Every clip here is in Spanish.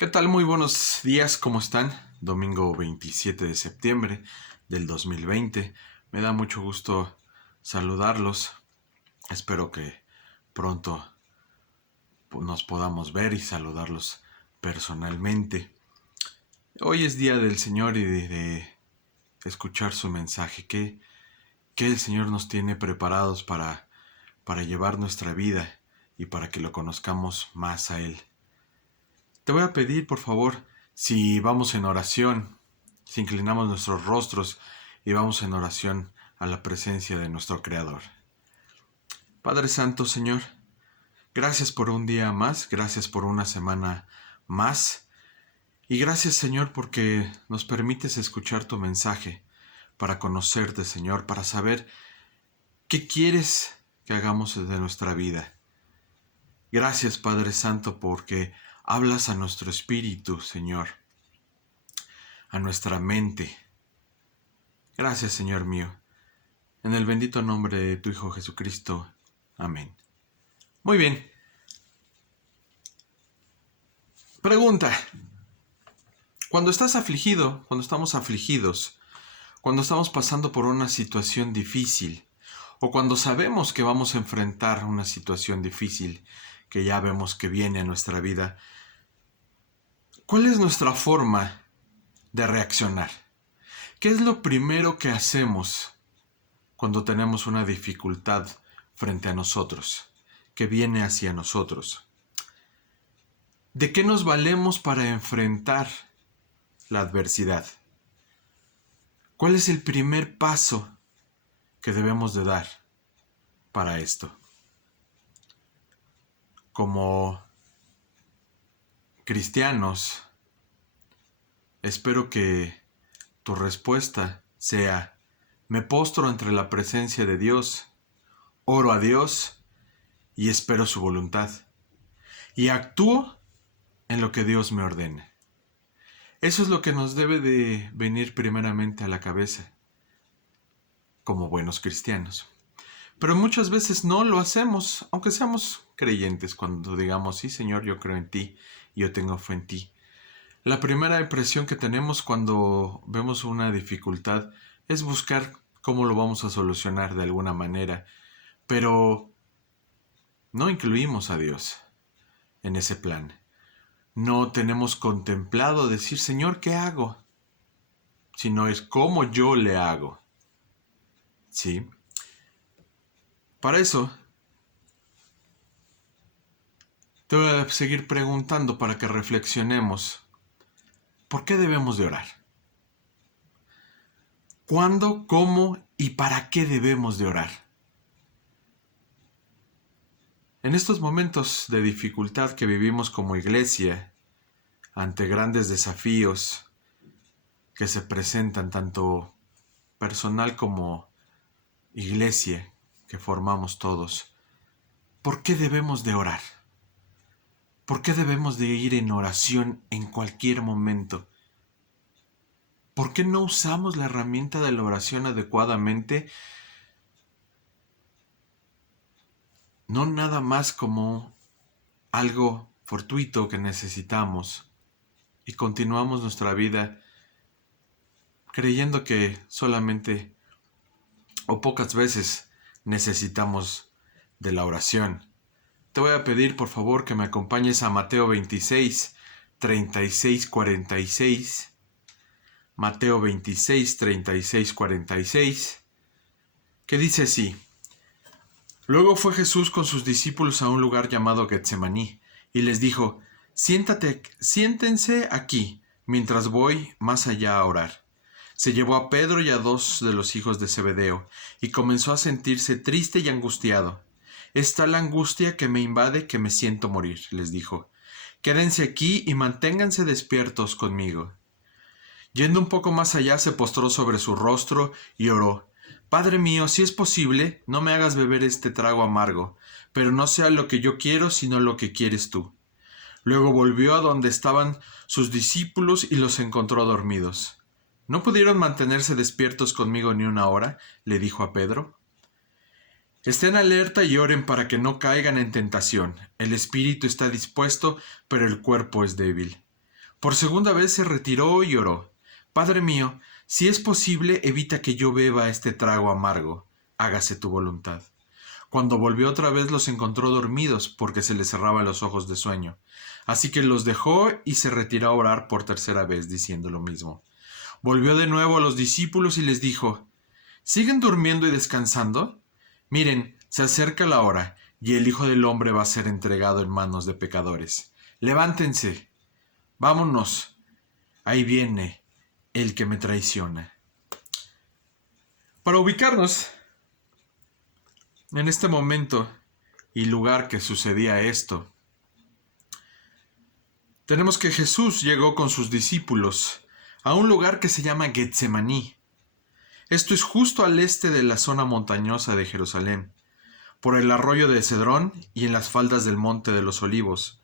¿Qué tal? Muy buenos días, ¿cómo están? Domingo 27 de septiembre del 2020. Me da mucho gusto saludarlos. Espero que pronto nos podamos ver y saludarlos personalmente. Hoy es día del Señor y de escuchar su mensaje. ¿Qué el Señor nos tiene preparados para llevar nuestra vida y para que lo conozcamos más a Él? Te voy a pedir, por favor, si vamos en oración, si inclinamos nuestros rostros y vamos en oración a la presencia de nuestro Creador. Padre Santo, Señor, gracias por un día más, gracias por una semana más, y gracias, Señor, porque nos permites escuchar tu mensaje para conocerte, Señor, para saber qué quieres que hagamos de nuestra vida. Gracias, Padre Santo, porque hablas a nuestro espíritu, Señor, a nuestra mente. Gracias, Señor mío. En el bendito nombre de tu Hijo Jesucristo. Amén. Muy bien. Pregunta. Cuando estás afligido, cuando estamos afligidos, cuando estamos pasando por una situación difícil, o cuando sabemos que vamos a enfrentar una situación difícil, que ya vemos que viene a nuestra vida, ¿cuál es nuestra forma de reaccionar? ¿Qué es lo primero que hacemos cuando tenemos una dificultad frente a nosotros, que viene hacia nosotros? ¿De qué nos valemos para enfrentar la adversidad? ¿Cuál es el primer paso que debemos de dar para esto? Como cristianos, espero que tu respuesta sea: me postro entre la presencia de Dios, oro a Dios y espero su voluntad, y actúo en lo que Dios me ordene. Eso es lo que nos debe de venir primeramente a la cabeza, como buenos cristianos. Pero muchas veces no lo hacemos, aunque seamos creyentes, cuando digamos: sí, Señor, yo creo en ti, yo tengo fe en ti. La primera impresión que tenemos cuando vemos una dificultad es buscar cómo lo vamos a solucionar de alguna manera, pero no incluimos a Dios en ese plan. No tenemos contemplado decir: Señor, ¿qué hago? Sino es cómo yo le hago. ¿Sí? Para eso, te voy a seguir preguntando para que reflexionemos. ¿Por qué debemos de orar? ¿Cuándo, cómo y para qué debemos de orar? En estos momentos de dificultad que vivimos como iglesia, ante grandes desafíos que se presentan tanto personal como iglesia que formamos todos, ¿por qué debemos de orar? ¿Por qué debemos de ir en oración en cualquier momento? ¿Por qué no usamos la herramienta de la oración adecuadamente? No nada más como algo fortuito que necesitamos y continuamos nuestra vida creyendo que solamente o pocas veces necesitamos de la oración. Te voy a pedir, por favor, que me acompañes a Mateo 26, 36, 46. Mateo 26, 36, 46, que dice así: Luego fue Jesús con sus discípulos a un lugar llamado Getsemaní, y les dijo: siéntense aquí, mientras voy más allá a orar. Se llevó a Pedro y a dos de los hijos de Zebedeo, y comenzó a sentirse triste y angustiado. Es tal la angustia que me invade que me siento morir, les dijo. Quédense aquí y manténganse despiertos conmigo. Yendo un poco más allá, se postró sobre su rostro y oró: Padre mío, si es posible, no me hagas beber este trago amargo, pero no sea lo que yo quiero, sino lo que quieres tú. Luego volvió a donde estaban sus discípulos y los encontró dormidos. ¿No pudieron mantenerse despiertos conmigo ni una hora?, le dijo a Pedro. Estén alerta y oren para que no caigan en tentación. El espíritu está dispuesto, pero el cuerpo es débil. Por segunda vez se retiró y oró: Padre mío, si es posible, evita que yo beba este trago amargo. Hágase tu voluntad. Cuando volvió otra vez los encontró dormidos, porque se les cerraban los ojos de sueño. Así que los dejó y se retiró a orar por tercera vez, diciendo lo mismo. Volvió de nuevo a los discípulos y les dijo: ¿Siguen durmiendo y descansando? Miren, se acerca la hora, y el Hijo del Hombre va a ser entregado en manos de pecadores. Levántense, vámonos, ahí viene el que me traiciona. Para ubicarnos en este momento y lugar que sucedía esto, tenemos que Jesús llegó con sus discípulos a un lugar que se llama Getsemaní. Esto es justo al este de la zona montañosa de Jerusalén, por el arroyo de Cedrón y en las faldas del Monte de los Olivos,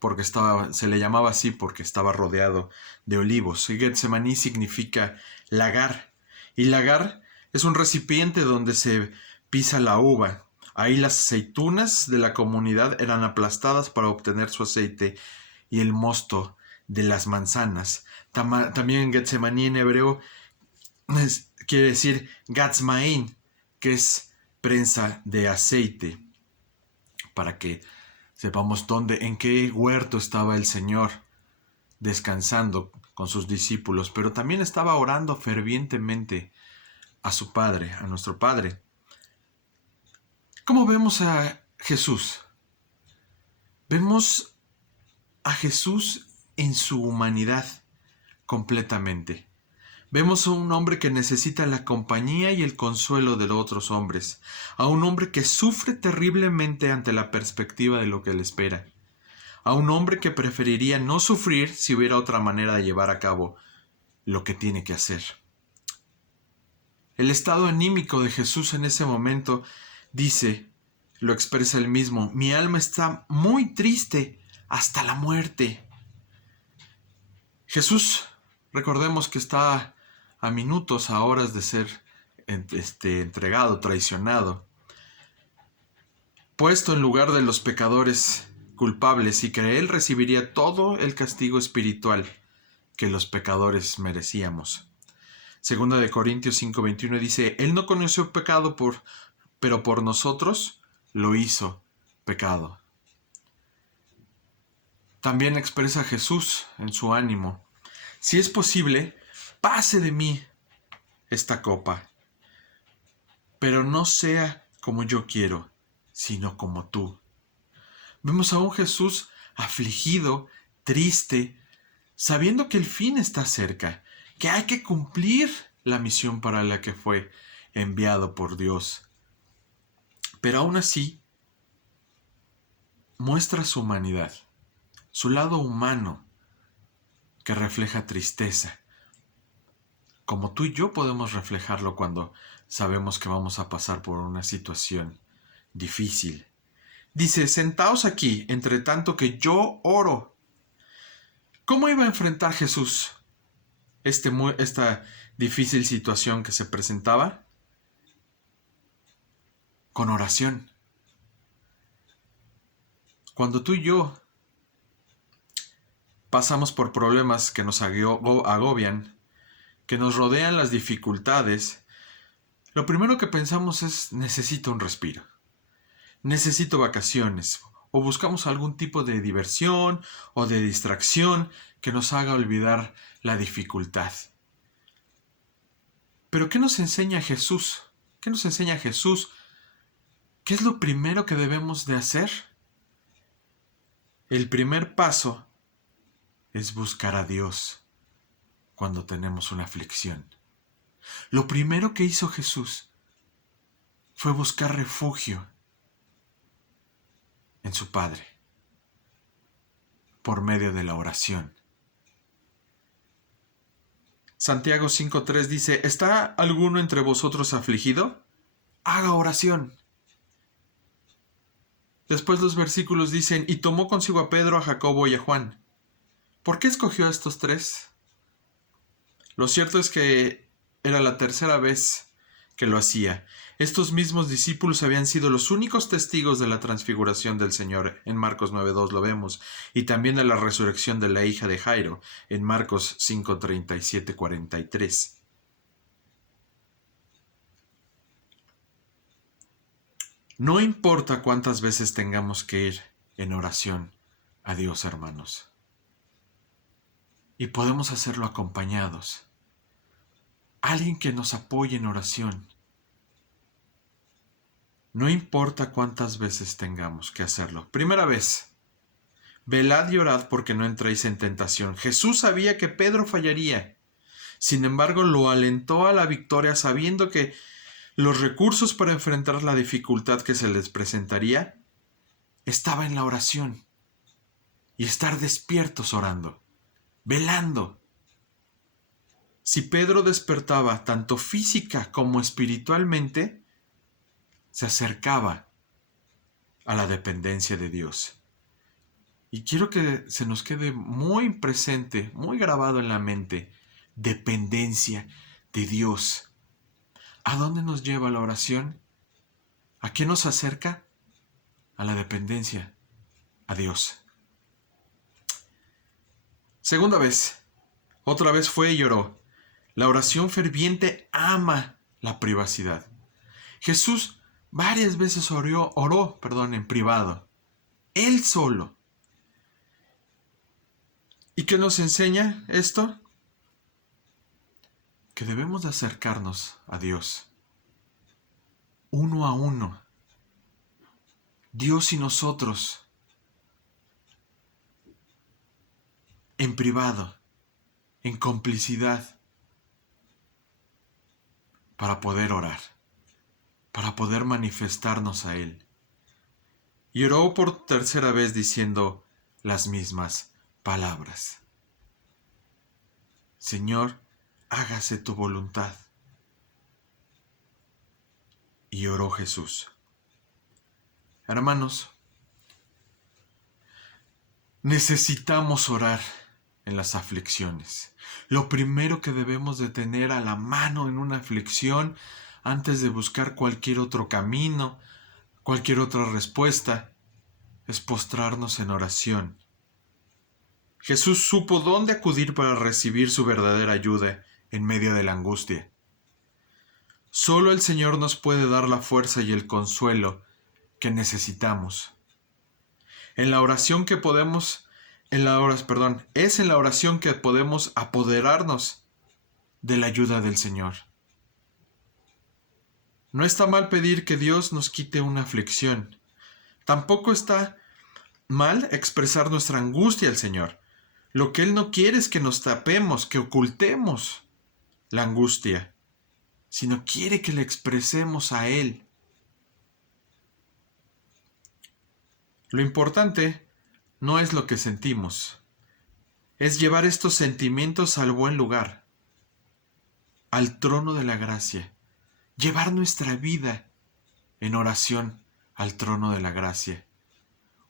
porque se le llamaba así porque estaba rodeado de olivos. Y Getsemaní significa lagar, y lagar es un recipiente donde se pisa la uva. Ahí las aceitunas de la comunidad eran aplastadas para obtener su aceite y el mosto de las manzanas. También Getsemaní en hebreo quiere decir Gatzmain, que es prensa de aceite, para que sepamos en qué huerto estaba el Señor descansando con sus discípulos, pero también estaba orando fervientemente a su Padre, a nuestro Padre. ¿Cómo vemos a Jesús? Vemos a Jesús en su humanidad completamente. Vemos a un hombre que necesita la compañía y el consuelo de los otros hombres, a un hombre que sufre terriblemente ante la perspectiva de lo que le espera, a un hombre que preferiría no sufrir si hubiera otra manera de llevar a cabo lo que tiene que hacer. El estado anímico de Jesús en ese momento lo expresa él mismo: mi alma está muy triste hasta la muerte. Jesús, recordemos que está a minutos, a horas de ser entregado, traicionado, puesto en lugar de los pecadores culpables, y que él recibiría todo el castigo espiritual que los pecadores merecíamos. Segunda de Corintios 5:21 dice: Él no conoció pecado, pero por nosotros lo hizo pecado. También expresa Jesús en su ánimo: si es posible, pase de mí esta copa, pero no sea como yo quiero, sino como tú. Vemos a un Jesús afligido, triste, sabiendo que el fin está cerca, que hay que cumplir la misión para la que fue enviado por Dios. Pero aún así, muestra su humanidad, su lado humano, que refleja tristeza, como tú y yo podemos reflejarlo cuando sabemos que vamos a pasar por una situación difícil. Dice: sentaos aquí, entre tanto que yo oro. ¿Cómo iba a enfrentar Jesús esta difícil situación que se presentaba? Con oración. Cuando tú y yo pasamos por problemas que nos agobian, que nos rodean las dificultades, lo primero que pensamos es: necesito un respiro, necesito vacaciones, o buscamos algún tipo de diversión o de distracción que nos haga olvidar la dificultad. Pero ¿qué nos enseña Jesús? ¿Qué nos enseña Jesús? ¿Qué es lo primero que debemos de hacer? El primer paso es buscar a Dios cuando tenemos una aflicción. Lo primero que hizo Jesús fue buscar refugio en su Padre por medio de la oración. Santiago 5:3 dice: ¿está alguno entre vosotros afligido? Haga oración. Después los versículos dicen: y tomó consigo a Pedro, a Jacobo y a Juan. ¿Por qué escogió a estos tres? Lo cierto es que era la tercera vez que lo hacía. Estos mismos discípulos habían sido los únicos testigos de la transfiguración del Señor. En Marcos 9:2 lo vemos. Y también de la resurrección de la hija de Jairo. En Marcos 5:37-43. No importa cuántas veces tengamos que ir en oración a Dios, hermanos. Y podemos hacerlo acompañados. Alguien que nos apoye en oración. No importa cuántas veces tengamos que hacerlo. Primera vez, velad y orad porque no entréis en tentación. Jesús sabía que Pedro fallaría. Sin embargo, lo alentó a la victoria sabiendo que los recursos para enfrentar la dificultad que se les presentaría estaba en la oración y estar despiertos orando, velando. Si Pedro despertaba tanto física como espiritualmente, se acercaba a la dependencia de Dios. Y quiero que se nos quede muy presente, muy grabado en la mente, dependencia de Dios. ¿A dónde nos lleva la oración? ¿A qué nos acerca? A la dependencia, a Dios. Segunda vez, otra vez fue y lloró. La oración ferviente ama la privacidad. Jesús varias veces oró en privado, él solo. ¿Y qué nos enseña esto? Que debemos de acercarnos a Dios, uno a uno, Dios y nosotros, en privado, en complicidad, para poder orar, para poder manifestarnos a Él. Y oró por tercera vez diciendo las mismas palabras. Señor, hágase tu voluntad. Y oró Jesús. Hermanos, necesitamos orar en las aflicciones. Lo primero que debemos de tener a la mano en una aflicción, antes de buscar cualquier otro camino, cualquier otra respuesta, es postrarnos en oración. Jesús supo dónde acudir para recibir su verdadera ayuda en medio de la angustia. Solo el Señor nos puede dar la fuerza y el consuelo que necesitamos. En la oración que podemos, es en la oración que podemos apoderarnos de la ayuda del Señor. No está mal pedir que Dios nos quite una aflicción. Tampoco está mal expresar nuestra angustia al Señor. Lo que Él no quiere es que nos tapemos, que ocultemos la angustia, sino quiere que le expresemos a Él. Lo importante no es lo que sentimos, es llevar estos sentimientos al buen lugar, al trono de la gracia, llevar nuestra vida en oración al trono de la gracia.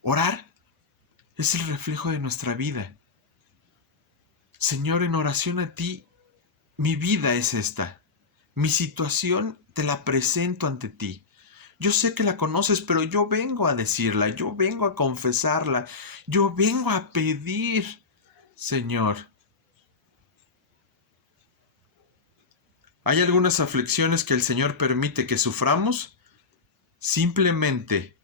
Orar es el reflejo de nuestra vida. Señor, en oración a ti, mi vida es esta. Mi situación te la presento ante ti. Yo sé que la conoces, pero yo vengo a decirla, yo vengo a confesarla, yo vengo a pedir, Señor. Hay algunas aflicciones que el Señor permite que suframos simplemente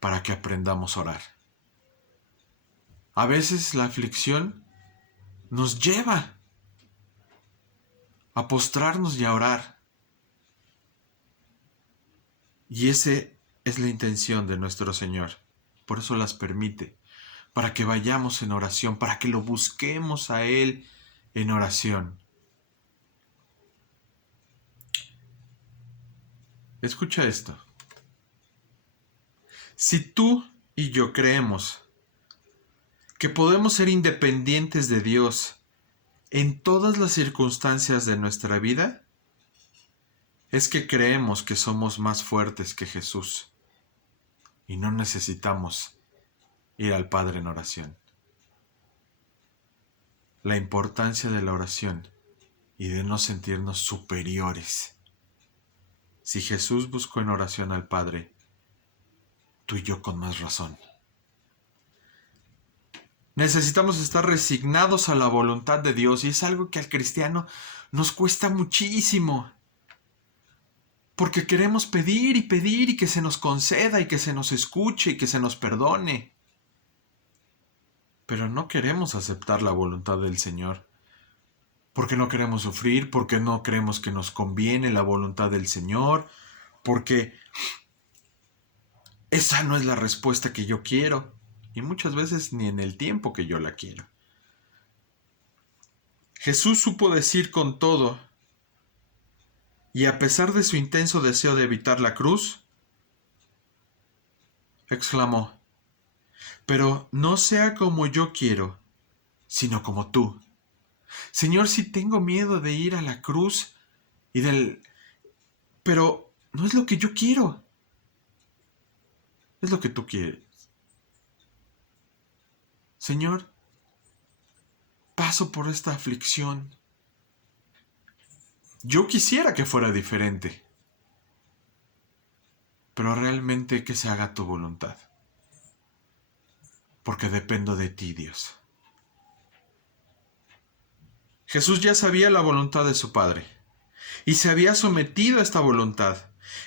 para que aprendamos a orar. A veces la aflicción nos lleva a postrarnos y a orar. Y esa es la intención de nuestro Señor. Por eso las permite, para que vayamos en oración, para que lo busquemos a Él en oración. Escucha esto. Si tú y yo creemos que podemos ser independientes de Dios en todas las circunstancias de nuestra vida, es que creemos que somos más fuertes que Jesús y no necesitamos ir al Padre en oración. La importancia de la oración y de no sentirnos superiores. Si Jesús buscó en oración al Padre, tú y yo con más razón. Necesitamos estar resignados a la voluntad de Dios y es algo que al cristiano nos cuesta muchísimo. Porque queremos pedir y que se nos conceda y que se nos escuche y que se nos perdone. Pero no queremos aceptar la voluntad del Señor. Porque no queremos sufrir, porque no creemos que nos conviene la voluntad del Señor, porque esa no es la respuesta que yo quiero. Y muchas veces ni en el tiempo que yo la quiero. Jesús supo decir con todo, y a pesar de su intenso deseo de evitar la cruz, exclamó, pero no sea como yo quiero, sino como tú. Señor, si tengo miedo de ir a la cruz pero no es lo que yo quiero, es lo que tú quieres. Señor, paso por esta aflicción. Yo quisiera que fuera diferente, pero realmente que se haga tu voluntad, porque dependo de ti, Dios. Jesús ya sabía la voluntad de su Padre y se había sometido a esta voluntad.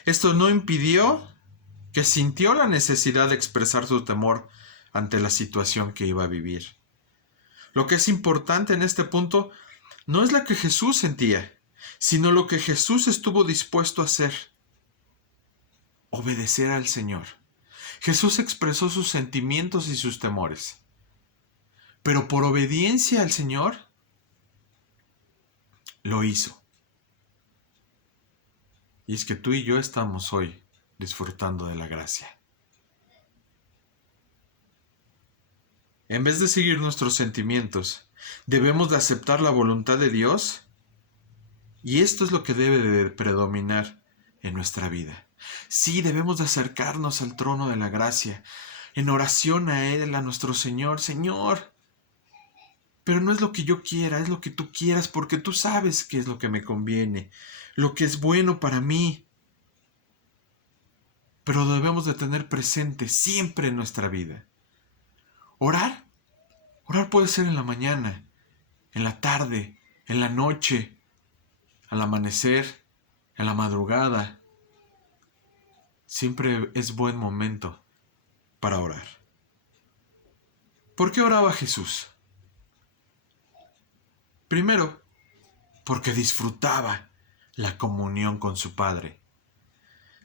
Esto no impidió que sintió la necesidad de expresar su temor ante la situación que iba a vivir. Lo que es importante en este punto no es lo que Jesús sentía, sino lo que Jesús estuvo dispuesto a hacer. Obedecer al Señor. Jesús expresó sus sentimientos y sus temores. Pero por obediencia al Señor, lo hizo. Y es que tú y yo estamos hoy disfrutando de la gracia. En vez de seguir nuestros sentimientos, debemos de aceptar la voluntad de Dios. Y esto es lo que debe de predominar en nuestra vida. Sí, debemos de acercarnos al trono de la gracia, en oración a Él, a nuestro Señor. Señor, pero no es lo que yo quiera, es lo que tú quieras, porque tú sabes qué es lo que me conviene, lo que es bueno para mí. Pero debemos de tener presente siempre en nuestra vida. Orar. Orar puede ser en la mañana, en la tarde, en la noche, al amanecer, en la madrugada. Siempre es buen momento para orar. ¿Por qué oraba Jesús? Primero, porque disfrutaba la comunión con su Padre.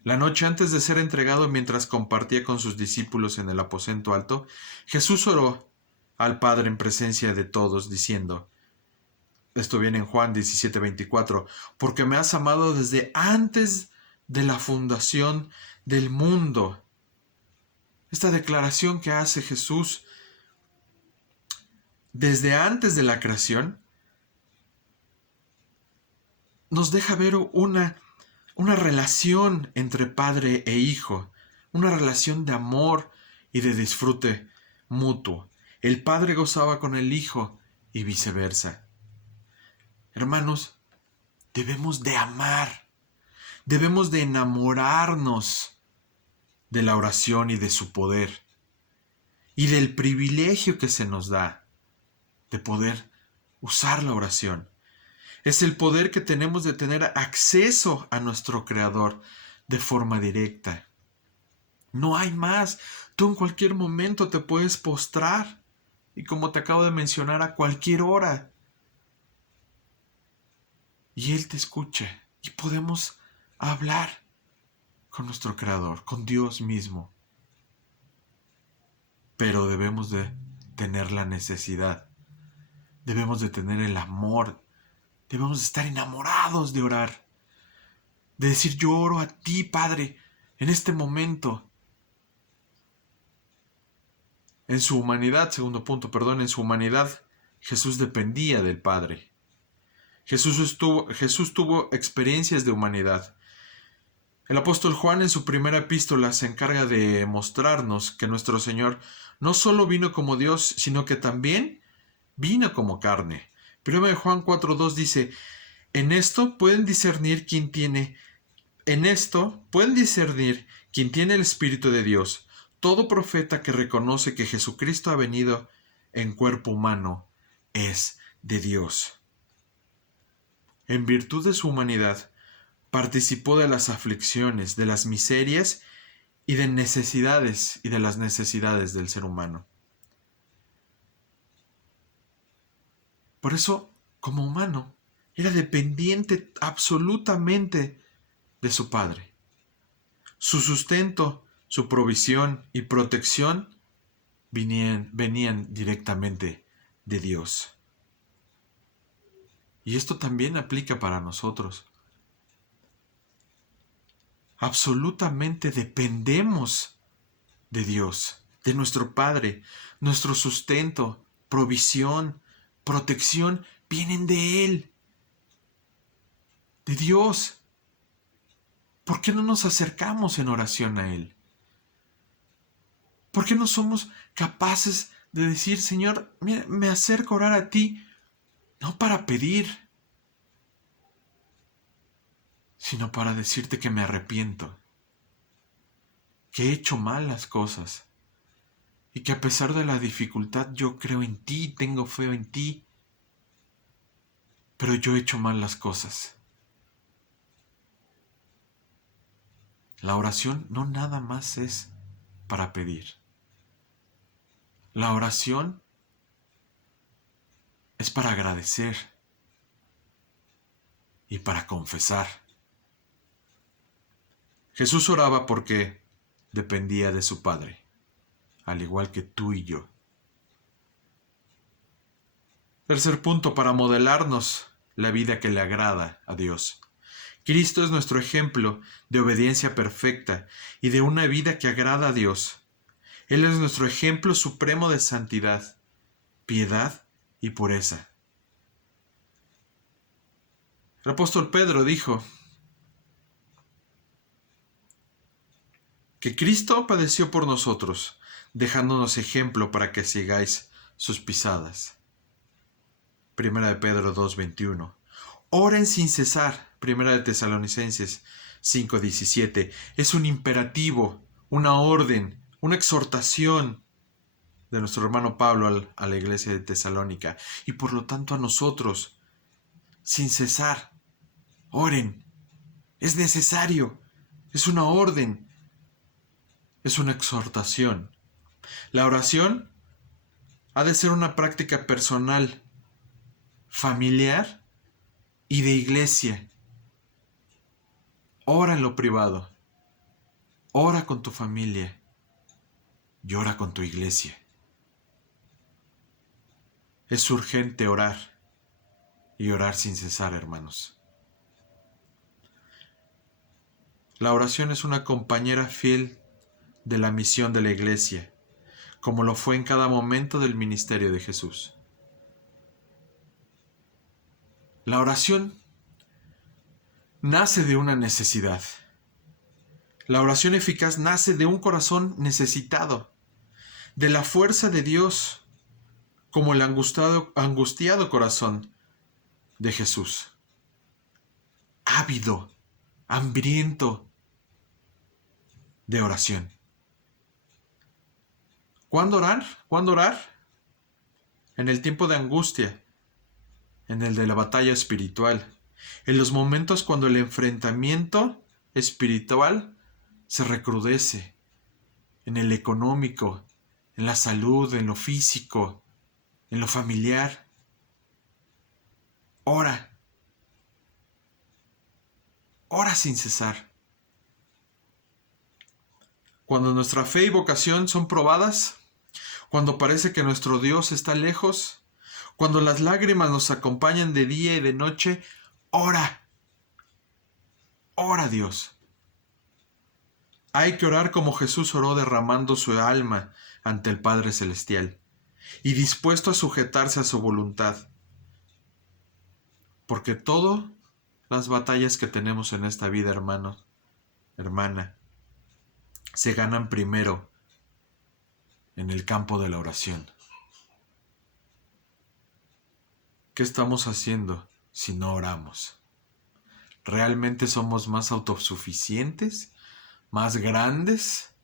La noche antes de ser entregado, mientras compartía con sus discípulos en el aposento alto, Jesús oró al Padre en presencia de todos, diciendo, esto viene en Juan 17:24, porque me has amado desde antes de la fundación del mundo. Esta declaración que hace Jesús desde antes de la creación nos deja ver una relación entre padre e hijo, una relación de amor y de disfrute mutuo. El padre gozaba con el hijo y viceversa. Hermanos, debemos de amar, debemos de enamorarnos de la oración y de su poder y del privilegio que se nos da de poder usar la oración. Es el poder que tenemos de tener acceso a nuestro Creador de forma directa. No hay más. Tú en cualquier momento te puedes postrar. Y como te acabo de mencionar, a cualquier hora. Y Él te escucha. Y podemos hablar con nuestro Creador, con Dios mismo. Pero debemos de tener la necesidad. Debemos de tener el amor. Debemos de estar enamorados de orar. De decir, yo oro a ti, Padre, en este momento. En su humanidad, segundo punto, en su humanidad, Jesús dependía del Padre. Jesús tuvo experiencias de humanidad. El apóstol Juan en su primera epístola se encarga de mostrarnos que nuestro Señor no solo vino como Dios, sino que también vino como carne. 1 Juan 4:2 dice, en esto pueden discernir quién tiene En esto pueden discernir quien tiene el Espíritu de Dios. Todo profeta que reconoce que Jesucristo ha venido en cuerpo humano es de Dios. En virtud de su humanidad, participó de las aflicciones, de las miserias y de las necesidades del ser humano. Por eso, como humano, era dependiente absolutamente de su Padre. Su sustento, su provisión y protección venían directamente de Dios. Y esto también aplica para nosotros. Absolutamente dependemos de Dios, de nuestro Padre. Nuestro sustento, provisión, protección vienen de Él, de Dios. ¿Por qué no nos acercamos en oración a Él? ¿Por qué no somos capaces de decir, Señor, mira, me acerco a orar a ti, no para pedir, sino para decirte que me arrepiento, que he hecho mal las cosas y que a pesar de la dificultad yo creo en ti, tengo fe en ti, pero yo he hecho mal las cosas? La oración no nada más es para pedir. La oración es para agradecer y para confesar. Jesús oraba porque dependía de su Padre, al igual que tú y yo. Tercer punto, para modelarnos la vida que le agrada a Dios. Cristo es nuestro ejemplo de obediencia perfecta y de una vida que agrada a Dios. Él es nuestro ejemplo supremo de santidad, piedad y pureza. El apóstol Pedro dijo que Cristo padeció por nosotros, dejándonos ejemplo para que sigáis sus pisadas. Primera de Pedro 2:21. Oren sin cesar. Primera de Tesalonicenses 5:17. Es un imperativo, una orden, una exhortación de nuestro hermano Pablo a la iglesia de Tesalónica y por lo tanto a nosotros. Sin cesar. Oren. Es necesario. Es una orden. Es una exhortación. La oración ha de ser una práctica personal, familiar y de iglesia. Ora en lo privado. Ora con tu familia. Y ora con tu iglesia. Es urgente orar y orar sin cesar, hermanos. La oración es una compañera fiel de la misión de la iglesia, como lo fue en cada momento del ministerio de Jesús. La oración nace de una necesidad. La oración eficaz nace de un corazón necesitado, de la fuerza de Dios, como el angustiado corazón de Jesús. Ávido, hambriento de oración. ¿Cuándo orar? ¿Cuándo orar? En el tiempo de angustia, en el de la batalla espiritual, en los momentos cuando el enfrentamiento espiritual se recrudece, en el económico, en la salud, en lo físico, en lo familiar. Ora. Ora sin cesar. Cuando nuestra fe y vocación son probadas, cuando parece que nuestro Dios está lejos, cuando las lágrimas nos acompañan de día y de noche, ora. Ora, Dios. Hay que orar como Jesús oró, derramando su alma ante el Padre Celestial y dispuesto a sujetarse a su voluntad. Porque todas las batallas que tenemos en esta vida, hermano, hermana, se ganan primero en el campo de la oración. ¿Qué estamos haciendo si no oramos? ¿Realmente somos más autosuficientes? ¿Más grandes?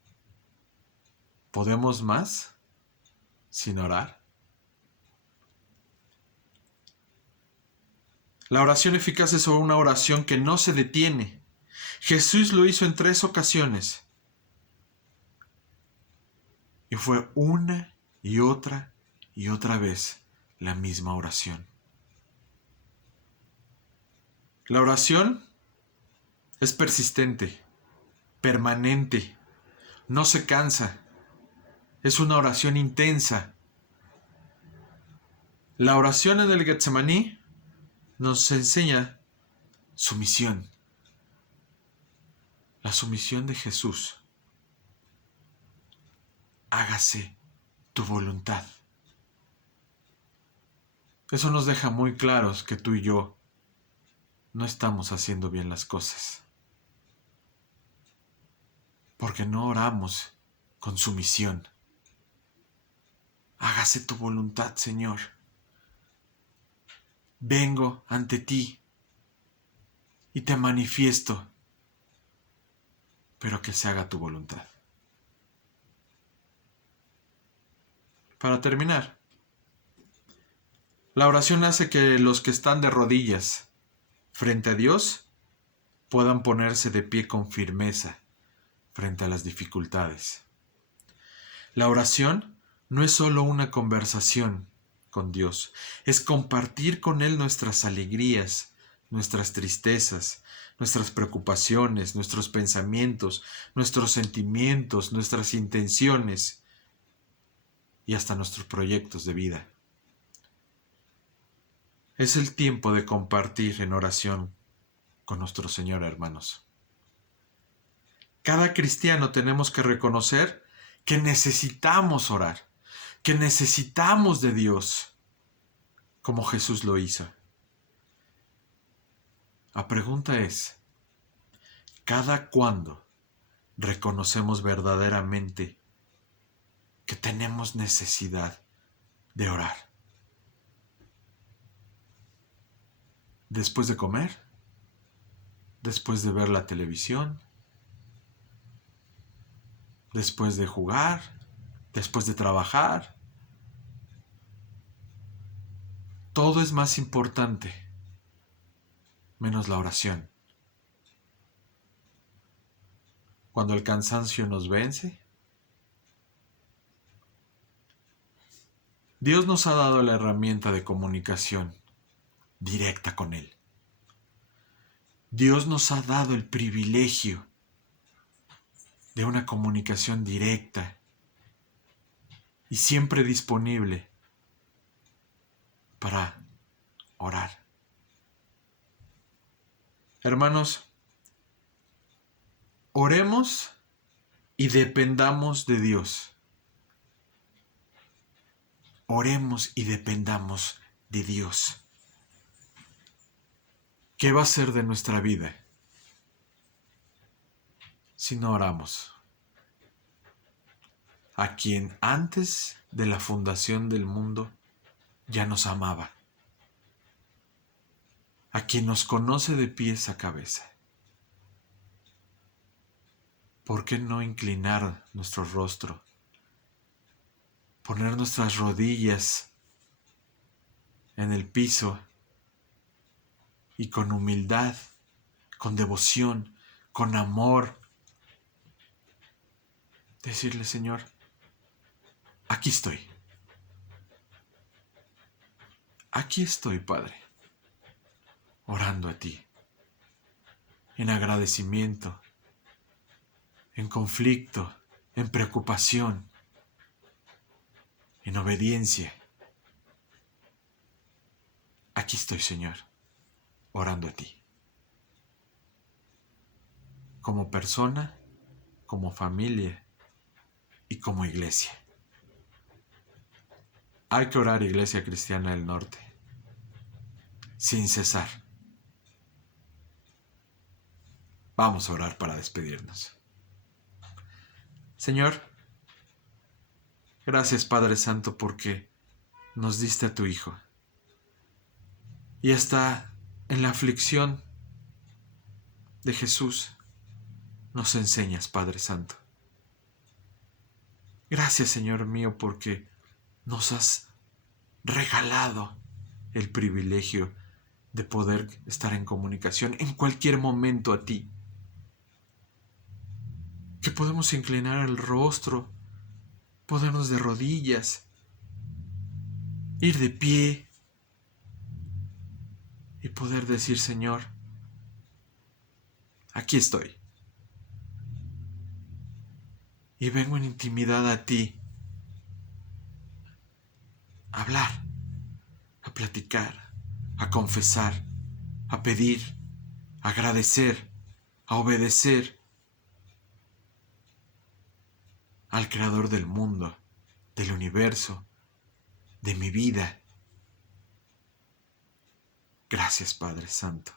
¿Podemos más sin orar? La oración eficaz es una oración que no se detiene. Jesús lo hizo en 3 ocasiones. Y fue una y otra vez la misma oración. La oración es persistente, permanente, no se cansa. Es una oración intensa. La oración en el Getsemaní nos enseña sumisión. La sumisión de Jesús. Hágase tu voluntad. Eso nos deja muy claros que tú y yo no estamos haciendo bien las cosas. Porque no oramos con sumisión. Hágase tu voluntad, Señor. Vengo ante ti y te manifiesto, pero que se haga tu voluntad. Para terminar, la oración hace que los que están de rodillas frente a Dios puedan ponerse de pie con firmeza frente a las dificultades. La oración no es solo una conversación con Dios, es compartir con Él nuestras alegrías, nuestras tristezas, nuestras preocupaciones, nuestros pensamientos, nuestros sentimientos, nuestras intenciones y hasta nuestros proyectos de vida. Es el tiempo de compartir en oración con nuestro Señor, hermanos. Cada cristiano tenemos que reconocer que necesitamos orar, que necesitamos de Dios, como Jesús lo hizo. La pregunta es, ¿cada cuándo reconocemos verdaderamente que tenemos necesidad de orar? ¿Después de comer? ¿Después de ver la televisión? ¿Después de jugar? ¿Después de trabajar? Todo es más importante, menos la oración. Cuando el cansancio nos vence, Dios nos ha dado la herramienta de comunicación directa con Él. Dios nos ha dado el privilegio de una comunicación directa y siempre disponible para orar. Hermanos, oremos y dependamos de Dios. Oremos y dependamos de Dios. ¿Qué va a ser de nuestra vida si no oramos? A quien antes de la fundación del mundo ya nos amaba. A quien nos conoce de pies a cabeza. ¿Por qué no inclinar nuestro rostro? Poner nuestras rodillas en el piso y con humildad, con devoción, con amor, decirle, Señor, aquí estoy. Aquí estoy, Padre, orando a ti, en agradecimiento, en conflicto, en preocupación, en obediencia. Aquí estoy, Señor, orando a ti. Como persona, como familia y como iglesia. Hay que orar, Iglesia Cristiana del Norte, sin cesar. Vamos a orar para despedirnos. Señor, gracias Padre Santo porque nos diste a tu Hijo. Y hasta en la aflicción de Jesús nos enseñas, Padre Santo. Gracias, Señor mío, porque nos has regalado el privilegio de poder estar en comunicación en cualquier momento a ti. Que podemos inclinar el rostro, ponernos de rodillas, ir de pie y poder decir, Señor, aquí estoy. Y vengo en intimidad a ti, a hablar, a platicar, a confesar, a pedir, a agradecer, a obedecer al Creador del mundo, del universo, de mi vida. Gracias, Padre Santo.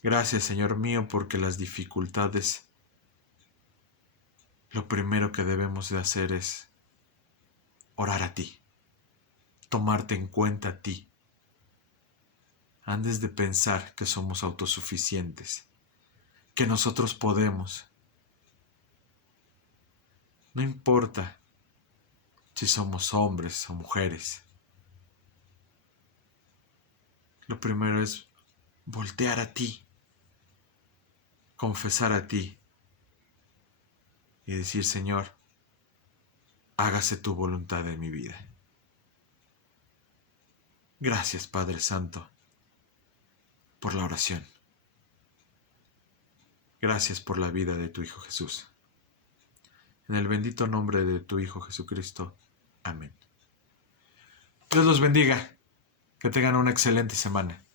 Gracias, Señor mío, porque las dificultades, lo primero que debemos de hacer es orar a ti, tomarte en cuenta a ti, antes de pensar que somos autosuficientes, que nosotros podemos. No importa si somos hombres o mujeres. Lo primero es voltear a ti, confesar a ti y decir, Señor, hágase tu voluntad en mi vida. Gracias, Padre Santo, por la oración. Gracias por la vida de tu Hijo Jesús. En el bendito nombre de tu Hijo Jesucristo. Amén. Dios los bendiga. Que tengan una excelente semana.